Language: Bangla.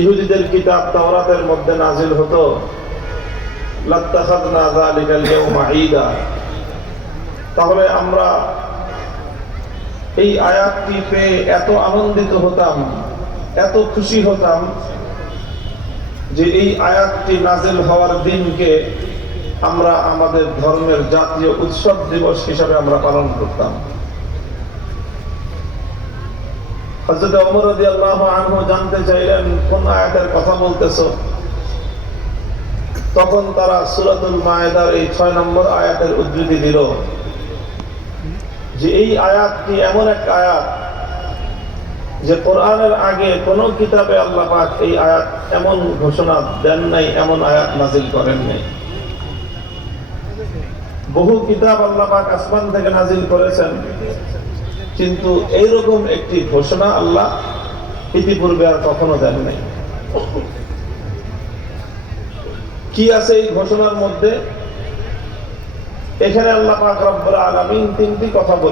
ইহুদিদের কিতাব তাওরাতের মধ্যে নাজিল হতো লাত্তাখাযনা যালিকাল ইয়াওমা ঈদা, তাহলে আমরা এই আয়াতটি পেয়ে এত আনন্দিত হতাম, এত খুশি হতাম যে এই আয়াতটি নাজিল হওয়ার দিনকে আমরা আমাদের ধর্মের জাতীয় উৎসব দিবস হিসাবে আমরা পালন করতাম। হযরত ওমর রাদিয়াল্লাহু আনহু জানতে চাইলেন কোন আয়াতের কথা বলতেছো? তখন তারা সূরাতুল মায়েদার এই 6 নম্বর আয়াতের উদ্ধৃতি দিল যে এই আয়াতটি এমন এক আয়াত যে কোরআনের আগে কোন কিতাবে আল্লাহ পাক এই আয়াত এমন ঘোষণা দেন নাই, এমন আয়াত নাজিল করেন নাই। বহু কিতাব আল্লাহ পাক আসমান থেকে নাজিল করেছেন, কিন্তু এইরকম একটি ঘোষণা আল্লাহ ইতিপূর্বে আর কখনো দেন নাই। কি আছে এই ঘোষণার মধ্যে? এখানে আল্লাহ পাক রব্বুল আলামিন তিনটি কথা